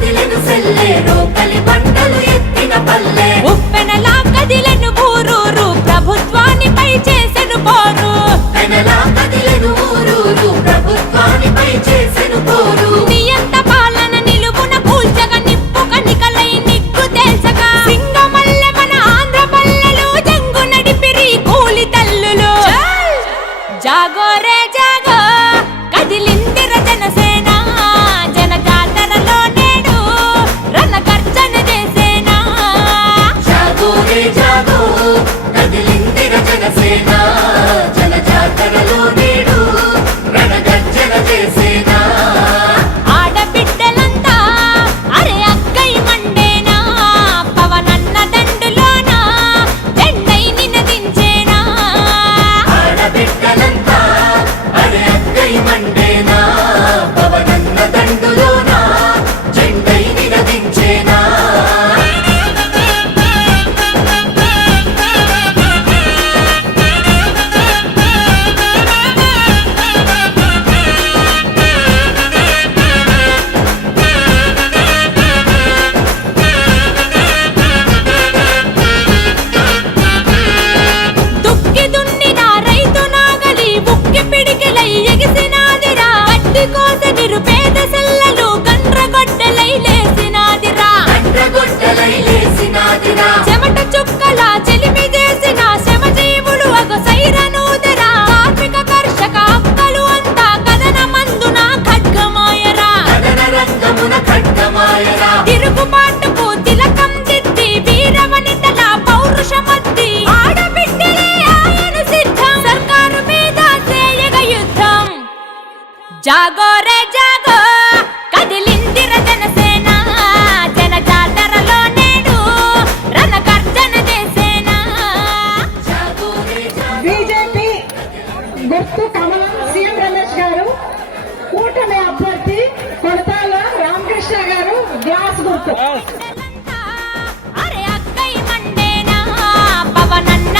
కదిలెను సెల్లే రోకలి బండలు ఎత్తిన పల్లె ఉప్పెనలా కదిలెను ఊరూరు ప్రభుత్వానిపై చేసెను పోరు ఉప్పెనలా కదిలెను ఊరూరు ప్రభుత్వానిపై చేసెను పోరు నియంత పాలన నిలువున కూల్చగ నిప్పు కనికలై నిగ్గు తేల్చగా సింగమల్లె మన ఆంధ్ర పల్లెలు జంగు నడిపిరి కూలి తల్లులు జాగో రే జాగో కదిలిందిర జనసేన జన జాతరలో నేడు రణ గర్జన చేసేనా జాగో రే జాగో కదిలిందిర జనసేన జన జాతరలో నేడు రణగర్జన చేసేనా ఆడబిడ్డలంతా అరే అక్కై మండేనా పవనన్న దండులోన జెండై నినదించేనా ఆడబిడ్డలంతా అరే అక్కై మండేనా పవనన్న దండులోన జెండై నినదించేనా దుక్కి దున్నిన రైతు నాగలి బుక్కి పిడికిలై ఎగిసినాదిరా గడ్డి కోస నిరుపేద సెల్లలు గండ్రగొడ్డలై లేసినాదిరా గొడ్డలై లేసినాదిరా చెమట చుక్కల చెలిమి చేసిన శ్రమజీవులు అగ సైరనూదరా కార్మిక కర్షక అక్కలు అంతా కథన మందున ఖడ్గమాయరా కథన రంగమున ఖడ్గమాయరా తిరుగుబాటుకు తిలకం దిద్ది వీరవనితల పౌరుషమద్ది ఆడబిడ్డలే ఆయన సిద్ధం సర్కారు మీద చేయగ యుద్ధం జాగో రే జాగో కదిలిందిర జనసేన జన జాతరలో నేడు రణ గర్జన చేసేనా జాగో రే జాగో బీజేపీ గుర్తు కమలం సీఎం రమేష్ గారు, కూటమి అభ్యర్థి కొడతాల రామకృష్ణ గారు గ్లాస్ గుర్తు. అరే అక్కై మండేనా పవనన్న